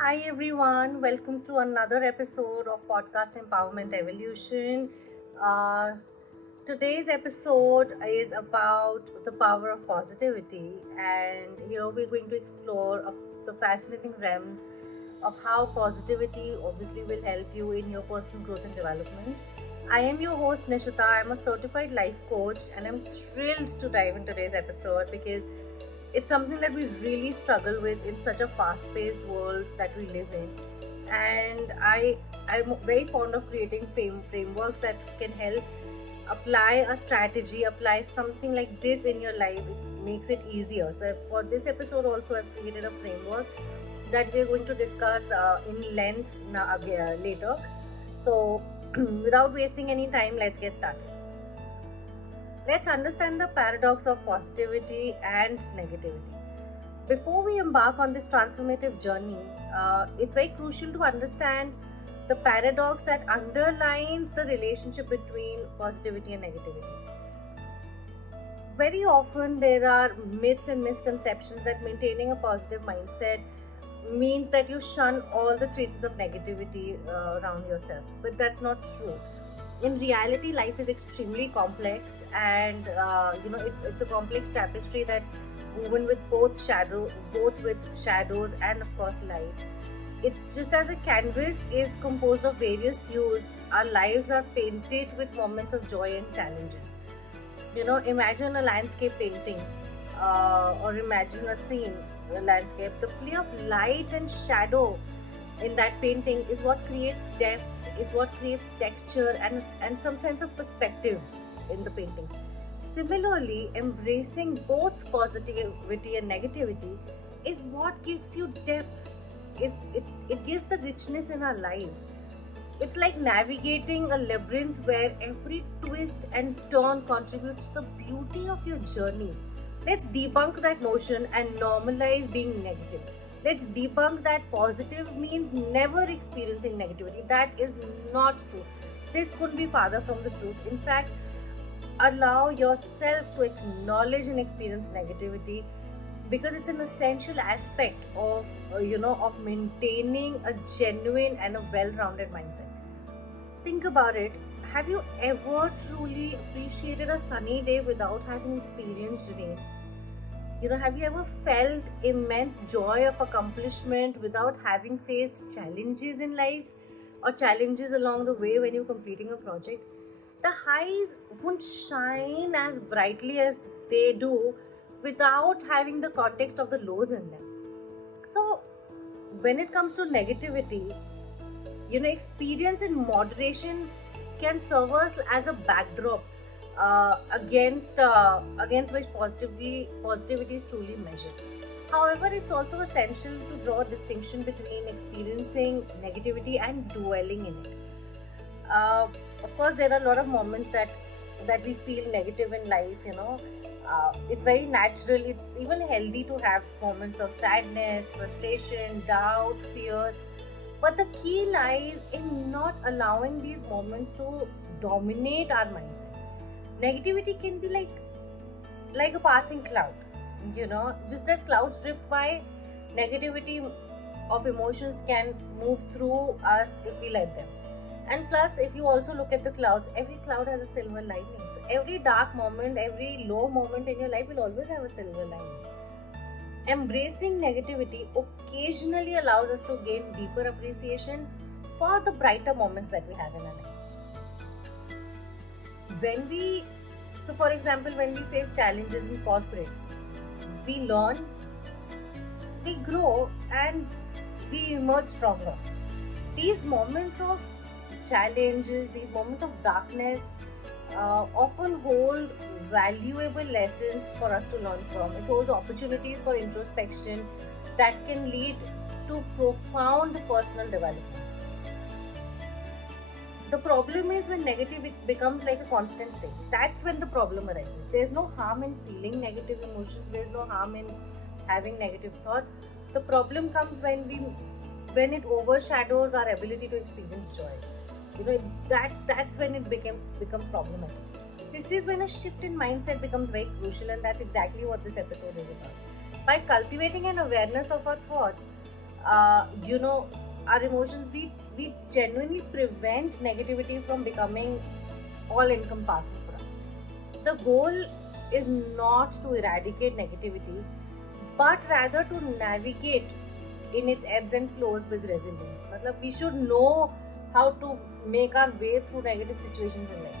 Hi everyone, welcome to another episode of Podcast Empowerment Evolution. Uh, Today's episode is about the power of positivity, and here we're going to explore the fascinating realms of how positivity obviously will help you in your personal growth and development. I am your host Nishita. I'm a certified life coach, and I'm thrilled to dive into today's episode because it's something that we really struggle with in such a fast-paced world that we live in. And I'm very fond of creating frameworks that can help apply a strategy, apply something like this in your life. It makes it easier. So for this episode also, I've created a framework that we're going to discuss in length later. So without wasting any time, let's get started. Let's understand the paradox of positivity and negativity. Before we embark on this transformative journey, it's very crucial to understand the paradox that underlines the relationship between positivity and negativity. Very often, there are myths and misconceptions that maintaining a positive mindset means that you shun all the traces of negativity around yourself, but that's not true. In reality, life is extremely complex, and it's a complex tapestry that woven with both with shadows and of course light. It just as a canvas is composed of various hues, our lives are painted with moments of joy and challenges. Imagine a landscape painting, or imagine a landscape. The play of light and shadow in that painting is what creates depth, is what creates texture and some sense of perspective in the painting. Similarly, embracing both positivity and negativity is what gives you depth. It gives the richness in our lives. It's like navigating a labyrinth where every twist and turn contributes to the beauty of your journey. Let's debunk that notion and normalize being negative. Let's debunk that positive means never experiencing negativity. That is not true. This couldn't be farther from the truth. In fact, allow yourself to acknowledge and experience negativity because it's an essential aspect of maintaining a genuine and a well-rounded mindset. Think about it. Have you ever truly appreciated a sunny day without having experienced rain? Have you ever felt immense joy of accomplishment without having faced challenges in life or challenges along the way when you're completing a project? The highs won't shine as brightly as they do without having the context of the lows in them. So, when it comes to negativity, experience in moderation can serve us as a backdrop against which positivity is truly measured. However, it's also essential to draw a distinction between experiencing negativity and dwelling in it. Of course, there are a lot of moments that we feel negative in life. It's very natural. It's even healthy to have moments of sadness, frustration, doubt, fear. But the key lies in not allowing these moments to dominate our mindset. Negativity can be like a passing cloud. Just as clouds drift by, negativity of emotions can move through us if we let them. And plus, if you also look at the clouds, every cloud has a silver lining. So every dark moment, every low moment in your life will always have a silver lining. Embracing negativity occasionally allows us to gain deeper appreciation for the brighter moments that we have in our life. For example, when we face challenges in corporate, we learn, we grow, and we emerge stronger. These moments of challenges, these moments of darkness, often hold valuable lessons for us to learn from. It holds opportunities for introspection that can lead to profound personal development. The problem is when negative becomes like a constant state. That's when the problem arises. There's no harm in feeling negative emotions. There's no harm in having negative thoughts. The problem comes when it overshadows our ability to experience joy. That's when it becomes problematic. This is when a shift in mindset becomes very crucial, and that's exactly what this episode is about. By cultivating an awareness of our thoughts, you know, our emotions, we genuinely prevent negativity from becoming all encompassing for us. The goal is not to eradicate negativity, but rather to navigate in its ebbs and flows with resilience. Matlab, we should know how to make our way through negative situations in life.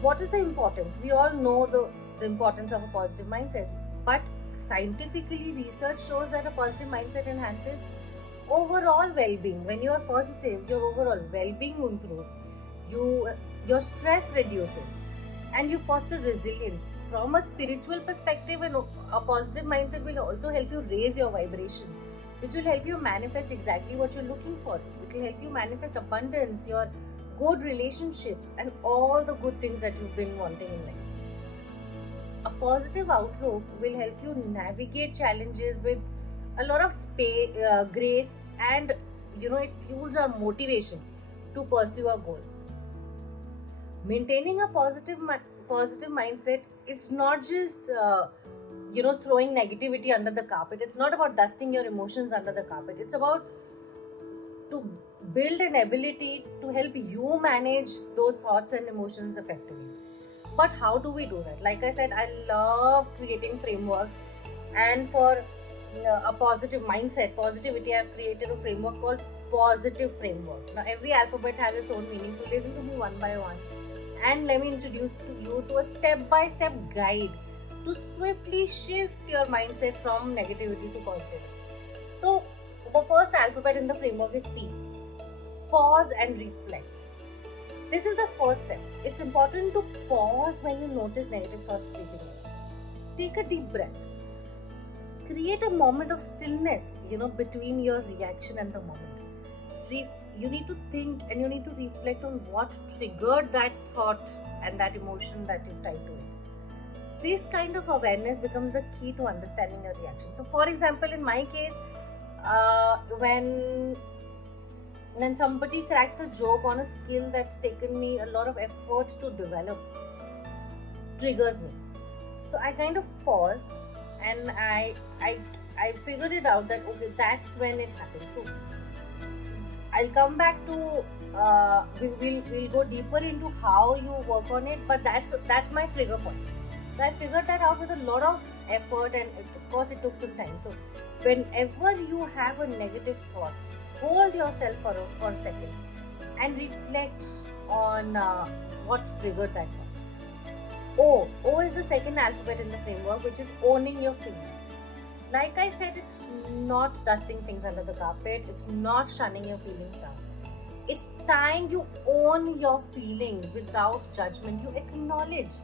What is the importance? We all know the importance of a positive mindset, but scientifically, research shows that a positive mindset enhances overall well-being. When you are positive, your overall well-being improves, you your stress reduces, and you foster resilience. From a spiritual perspective, and a positive mindset will also help you raise your vibration, which will help you manifest exactly what you're looking for. It will help you manifest abundance, your good relationships, and all the good things that you've been wanting in life. A positive outlook will help you navigate challenges with a lot of grace, and it fuels our motivation to pursue our goals. Maintaining a positive mindset is not just throwing negativity under the carpet. It's not about dusting your emotions under the carpet. It's about to build an ability to help you manage those thoughts and emotions effectively. But how do we do that? Like I said, I love creating frameworks, and for a positive mindset, positivity, I've created a framework called positive framework. Now every alphabet has its own meaning, so listen to me one by one, and let me introduce to you to a step-by-step guide to swiftly shift your mindset from negativity to positivity. So the first alphabet in the framework is P. Pause and reflect. This is the first step. It's important to pause when you notice negative thoughts creeping in. Take a deep breath. Create a moment of stillness, between your reaction and the moment. You need to think and you need to reflect on what triggered that thought and that emotion that you've tied to it. This kind of awareness becomes the key to understanding your reaction. So, for example, in my case, when somebody cracks a joke on a skill that's taken me a lot of effort to develop, triggers me. So I kind of pause, and I figured it out that okay, that's when it happens. So I'll come back to we'll go deeper into how you work on it, but that's my trigger point. So I figured that out with a lot of effort, and of course it took some time. So whenever you have a negative thought, hold yourself for a second and reflect on what triggered that thought. O is the second alphabet in the framework, which is owning your feelings. Like I said, it's not dusting things under the carpet. It's not shunning your feelings down. It's time you own your feelings without judgment. You acknowledge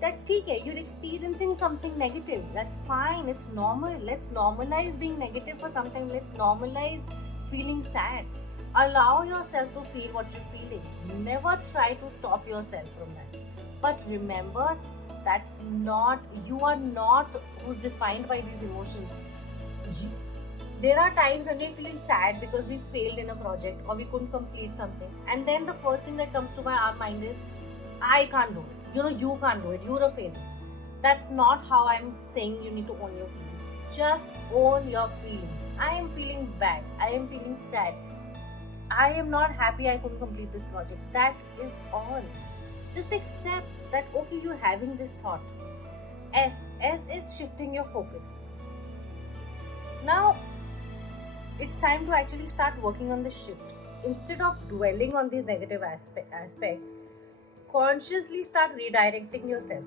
that you're experiencing something negative. That's fine. It's normal. Let's normalize being negative for some time. Let's normalize feeling sad. Allow yourself to feel what you're feeling. Never try to stop yourself from that. But remember, you are not who's defined by these emotions. There are times when we feel sad because we failed in a project or we couldn't complete something, and then the first thing that comes to our mind is, I can't do it. You can't do it. You're a failure. That's not how I'm saying you need to own your feelings. Just own your feelings. I am feeling bad. I am feeling sad. I am not happy I couldn't complete this project. That is all. Just accept that, okay, you're having this thought. S is shifting your focus. Now, it's time to actually start working on the shift. Instead of dwelling on these negative aspects, consciously start redirecting yourself.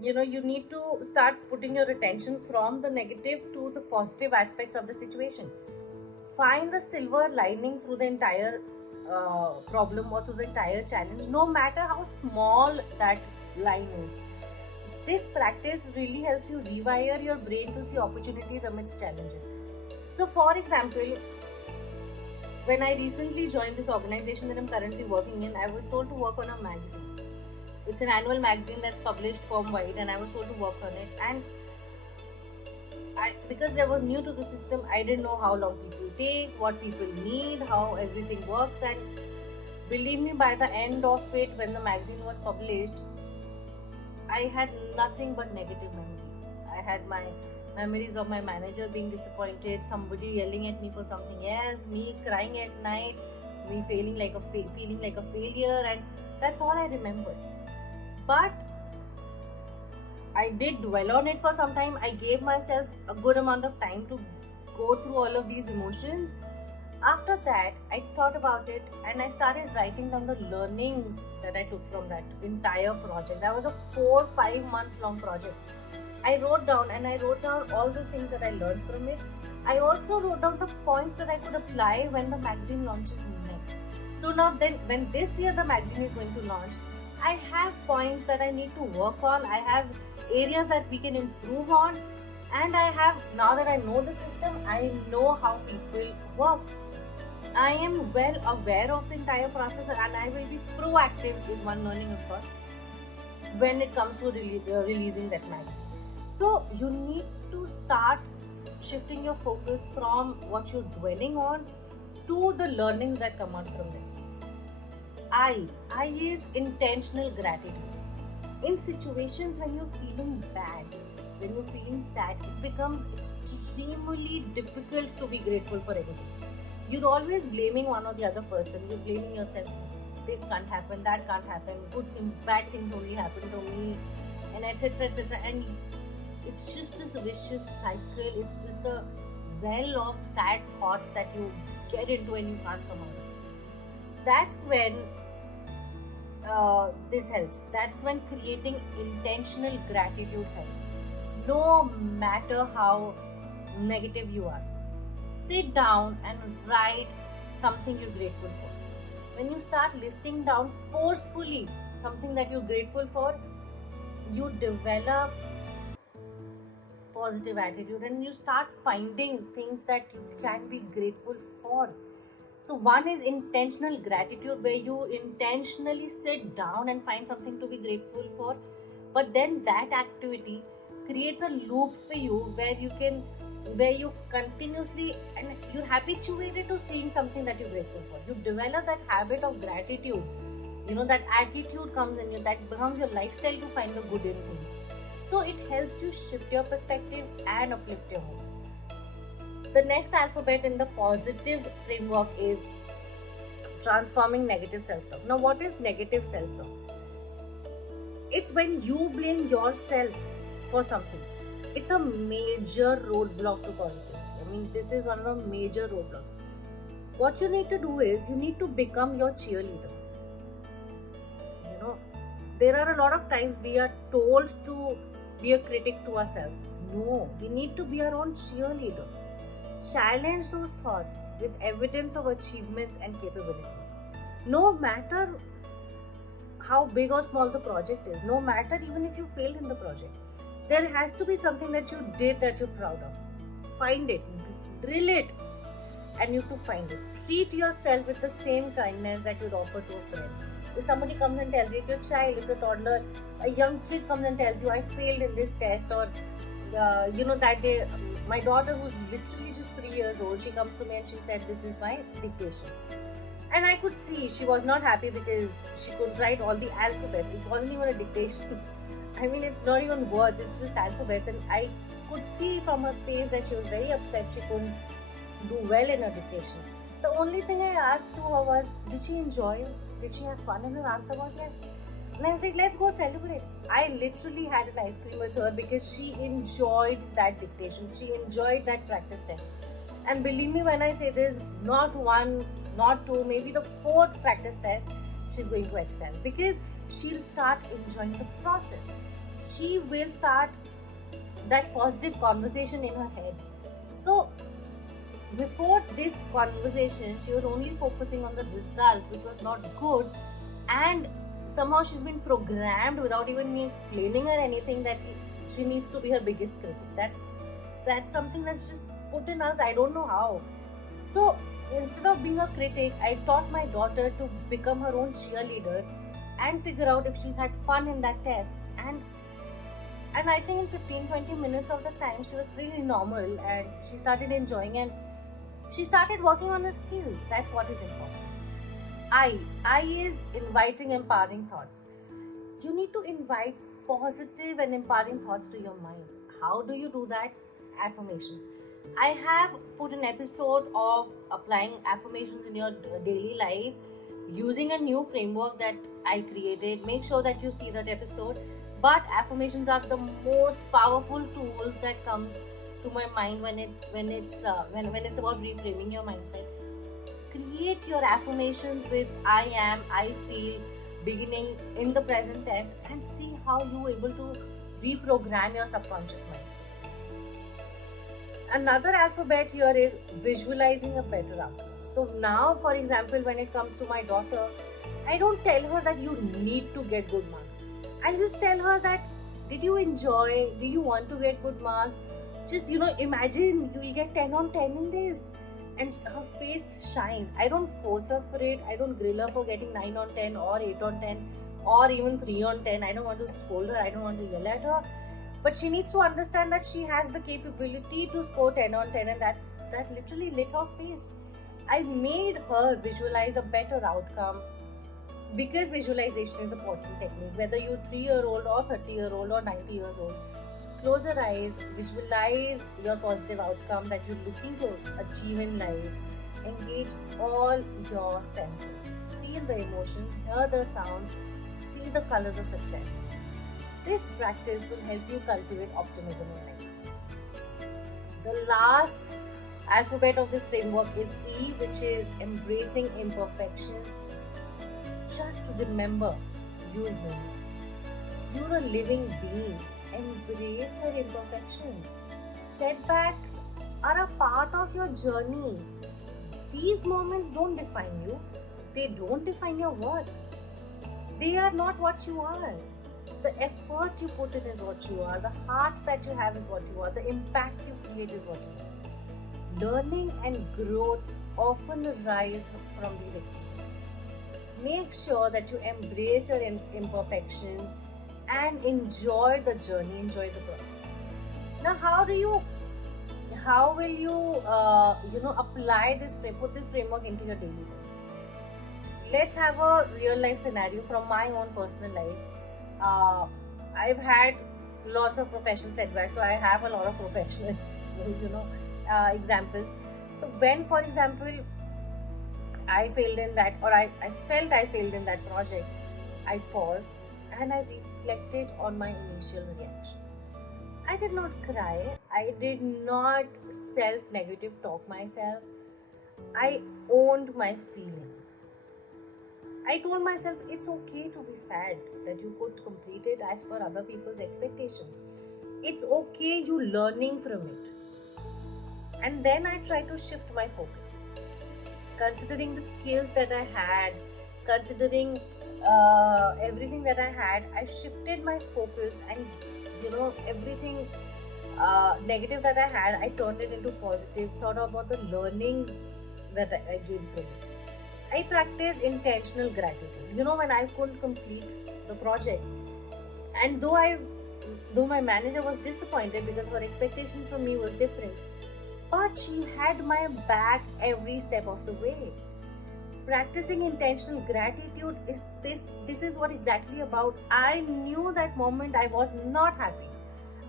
You need to start putting your attention from the negative to the positive aspects of the situation. Find the silver lining through the entire problem or through the entire challenge, no matter how small that line is. This practice really helps you rewire your brain to see opportunities amidst challenges. So, for example, when I recently joined this organization that I'm currently working in, I was told to work on a magazine. It's an annual magazine that's published firm-wide, and I was told to work on it. And because I was new to the system, I didn't know how long people take, what people need, how everything works. And believe me, by the end of it, when the magazine was published, I had nothing but negative memories. I had my memories of my manager being disappointed, somebody yelling at me for something else, me crying at night, me feeling like a failure, and that's all I remember. But I did dwell on it for some time. I gave myself a good amount of time to go through all of these emotions. After that, I thought about it and I started writing down the learnings that I took from that entire project. That was a 4 5 month long project. I wrote down all the things that I learned from it. I also wrote down the points that I could apply when the magazine launches next. So now then when this year the magazine is going to launch, I have points that I need to work on. I have areas that we can improve on, and I have, now that I know the system, I know how people work. I am well aware of the entire process, and I will be proactive is one learning, of course, when it comes to releasing that magazine. So you need to start shifting your focus from what you're dwelling on to the learnings that come out from this. I is intentional gratitude. In situations when you're feeling bad, when you're feeling sad, it becomes extremely difficult to be grateful for anything. You're always blaming one or the other person. You're blaming yourself. This can't happen, that can't happen, good things, bad things only happen to me, and etc. etc. And it's just a vicious cycle. It's just a well of sad thoughts that you get into and you can't come out of it. That's when this helps. That's when creating intentional gratitude helps. No matter how negative you are, sit down and write something you're grateful for. When you start listing down forcefully something that you're grateful for, you develop positive attitude and you start finding things that you can be grateful for. So one is intentional gratitude, where you intentionally sit down and find something to be grateful for. But then that activity creates a loop for you where you continuously, and you're habituated to seeing something that you're grateful for. You develop that habit of gratitude. That attitude comes in you, that becomes your lifestyle to find the good in things. So it helps you shift your perspective and uplift your mood. The next alphabet in the positive framework is transforming negative self-talk. Now, what is negative self-talk? It's when you blame yourself for something. It's a major roadblock to positive. This is one of the major roadblocks. What you need to do is you need to become your cheerleader. There are a lot of times we are told to be a critic to ourselves. No, we need to be our own cheerleader. Challenge those thoughts with evidence of achievements and capabilities. No matter how big or small the project is, no matter even if you failed in the project, there has to be something that you did that you're proud of. Find it, drill it, and you have to find it. Treat yourself with the same kindness that you'd offer to a friend. If somebody comes and tells you, if you're a child, if you're a toddler, a young kid comes and tells you, I failed in this test, or that day, my daughter, who's literally just 3 years old, she comes to me and she said, this is my dictation. And I could see she was not happy because she couldn't write all the alphabets. It wasn't even a dictation. It's not even words, it's just alphabets. And I could see from her face that she was very upset she couldn't do well in her dictation. The only thing I asked to her was, did she enjoy it? Did she have fun? And her answer was yes. And I was like, let's go celebrate. I literally had an ice cream with her because she enjoyed that dictation. She enjoyed that practice test. And believe me when I say this, not one, not two, maybe the fourth practice test, she's going to excel because she'll start enjoying the process. She will start that positive conversation in her head. So before this conversation, she was only focusing on the result, which was not good, and somehow she's been programmed without even me explaining her anything that she needs to be her biggest critic. That's something that's just put in us. I don't know how. So instead of being a critic, I taught my daughter to become her own cheerleader and figure out if she's had fun in that test. And I think in 15-20 minutes of the time, she was pretty normal and she started enjoying and she started working on her skills. That's what is important. I is inviting empowering thoughts. You need to invite positive and empowering thoughts to your mind. How do you do that? affirmations. I have put an episode of applying affirmations in your daily life using a new framework that I created. Make sure that you see that episode. But affirmations are the most powerful tools that comes to my mind when it's about reframing your mindset. Create your affirmations with I am, I feel, beginning in the present tense, and see how you able to reprogram your subconscious mind. Another alphabet here is visualizing a better outcome. So now, for example, when it comes to my daughter, I don't tell her that you need to get good marks. I just tell her that, did you enjoy, do you want to get good marks? Just imagine you will get 10 on 10 in this. And her face shines. I don't force her for it. I don't grill her for getting 9 on 10 or 8 on 10 or even 3 on 10. I don't want to scold her. I don't want to yell at her. But she needs to understand that she has the capability to score 10 on 10, and that literally lit her face. I made her visualize a better outcome, because visualization is a potent technique. Whether you're 3-year-old or 30-year-old or 90 years old, close your eyes, visualize your positive outcome that you're looking to achieve in life. Engage all your senses. Feel the emotions, hear the sounds, see the colors of success. This practice will help you cultivate optimism in life. The last alphabet of this framework is E, which is embracing imperfections. Just remember, you're human. You're a living being. Embrace your imperfections. Setbacks are a part of your journey. These moments don't define you. They don't define your worth. They are not what you are. The effort you put in is what you are. The heart that you have is what you are. The impact you create is what you are. Learning and growth often arise from these experiences. Make sure that you embrace your imperfections and enjoy the journey, enjoy the process. Now, how will you apply this, put this framework into your daily life? Let's have a real life scenario from my own personal life. I've had lots of professional setbacks, so I have a lot of professional, examples. So when, for example, I failed in that, or I felt I failed in that project, I paused and I reflected on my initial reaction. I did not cry. I did not self-negative talk myself. I owned my feelings. I told myself it's okay to be sad that you could complete it as per other people's expectations. It's okay you learning from it. And then I tried to shift my focus. Considering the skills that I had, considering everything that I had, I shifted my focus, and everything negative that I had, I turned it into positive, thought about the learnings that I gained from it. I practiced intentional gratitude. When I couldn't complete the project, and though my manager was disappointed because her expectation from me was different, but she had my back every step of the way. Practicing intentional gratitude is this is what exactly about. I knew that moment I was not happy.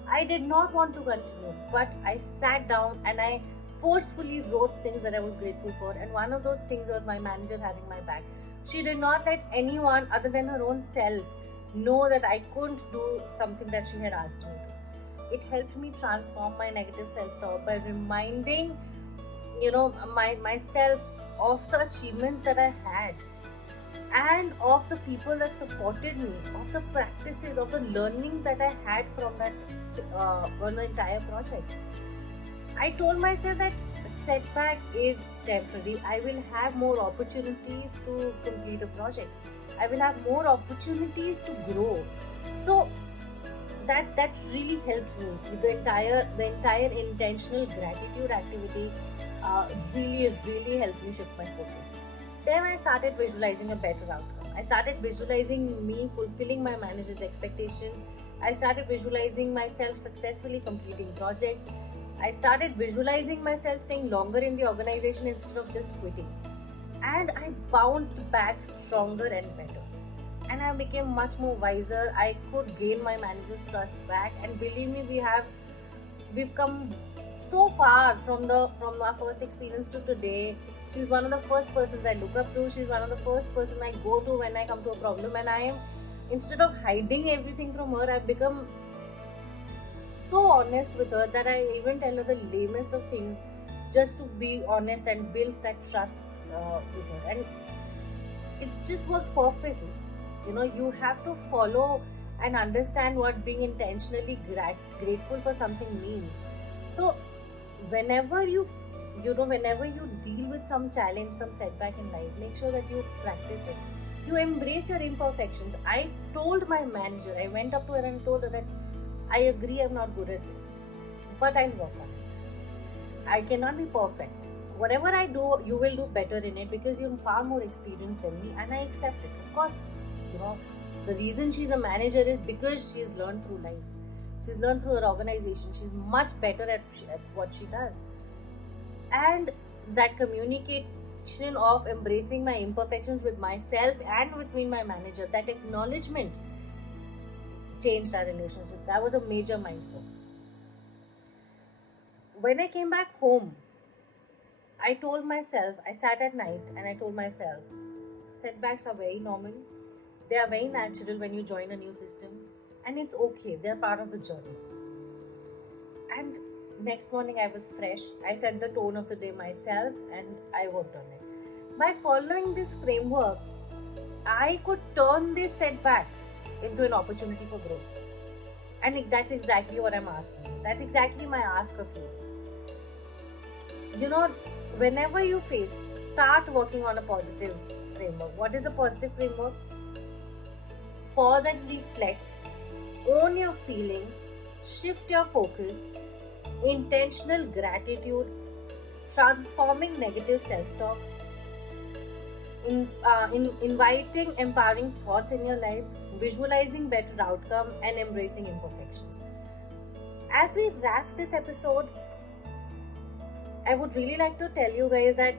I did not want to continue, but I sat down and I forcefully wrote things that I was grateful for, and one of those things was my manager having my back. She did not let anyone other than her own self know that I couldn't do something that she had asked me to. It helped me transform my negative self-talk by reminding myself of the achievements that I had, and of the people that supported me, of the practices, of the learnings that I had from that on the entire project. I told myself that setback is temporary. I will have more opportunities to complete a project. I will have more opportunities to grow. So that really helped me. The entire intentional gratitude activity really helped me shift my focus. Then I started visualizing a better outcome. I started visualizing me fulfilling my manager's expectations. I started visualizing myself successfully completing projects. I started visualizing myself staying longer in the organization instead of just quitting. And I bounced back stronger and better. And I became much more wiser. I could gain my manager's trust back. And believe me, we've come so far from our first experience to today. She's one of the first persons I look up to. She's one of the first person I go to when I come to a problem, and I am, instead of hiding everything from her, I've become so honest with her that I even tell her the lamest of things just to be honest and build that trust with her. And it just worked perfectly. You have to follow and understand what being intentionally grateful for something means. So whenever whenever you deal with some challenge, some setback in life, make sure that you practice it. You embrace your imperfections. I told my manager, I went up to her and told her that I agree I'm not good at this, but I'll work on it. I cannot be perfect. Whatever I do, you will do better in it because you're far more experienced than me, and I accept it. Of course, you know, the reason she's a manager is because she's learned through life. She's learned through her organization. She's much better at what she does. And that communication of embracing my imperfections with myself and between my manager, that acknowledgement changed our relationship. That was a major milestone. When I came back home, I sat at night and I told myself, setbacks are very normal. They are very natural when you join a new system, and it's okay, they're part of the journey. And next morning I was fresh. I set the tone of the day myself and I worked on it. By following this framework, I could turn this setback into an opportunity for growth. And that's exactly what I'm asking you. That's exactly my ask of you is, whenever you start working on a positive framework. What is a positive framework? Pause and reflect, own your feelings, shift your focus, intentional gratitude, transforming negative self-talk, inviting empowering thoughts in your life, visualizing better outcome, and embracing imperfections. As we wrap this episode, I would really like to tell you guys that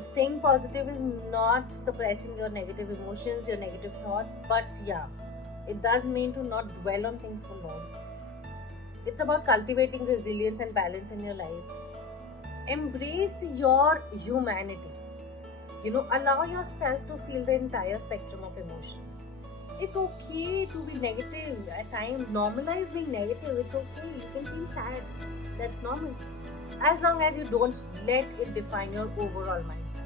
staying positive is not suppressing your negative emotions, your negative thoughts, but yeah, it does mean to not dwell on things for long. It's about cultivating resilience and balance in your life. Embrace your humanity. Allow yourself to feel the entire spectrum of emotions. It's okay to be negative at times. Normalize being negative. It's okay. You can feel sad. That's normal. As long as you don't let it define your overall mindset.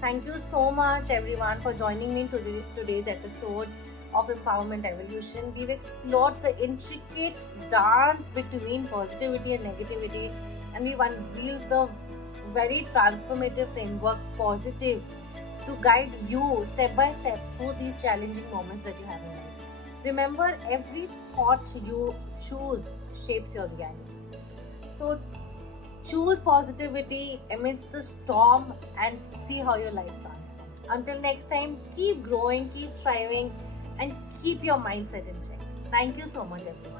Thank you so much, everyone, for joining me in today's episode of Empowerment Evolution. We've explored the intricate dance between positivity and negativity, and we've unveiled the very transformative framework, positive, to guide you step by step through these challenging moments that you have in life. Remember, every thought you choose shapes your reality. So choose positivity amidst the storm and see how your life transforms. Until next time, keep growing, keep thriving, and keep your mindset in check. Thank you so much, everyone.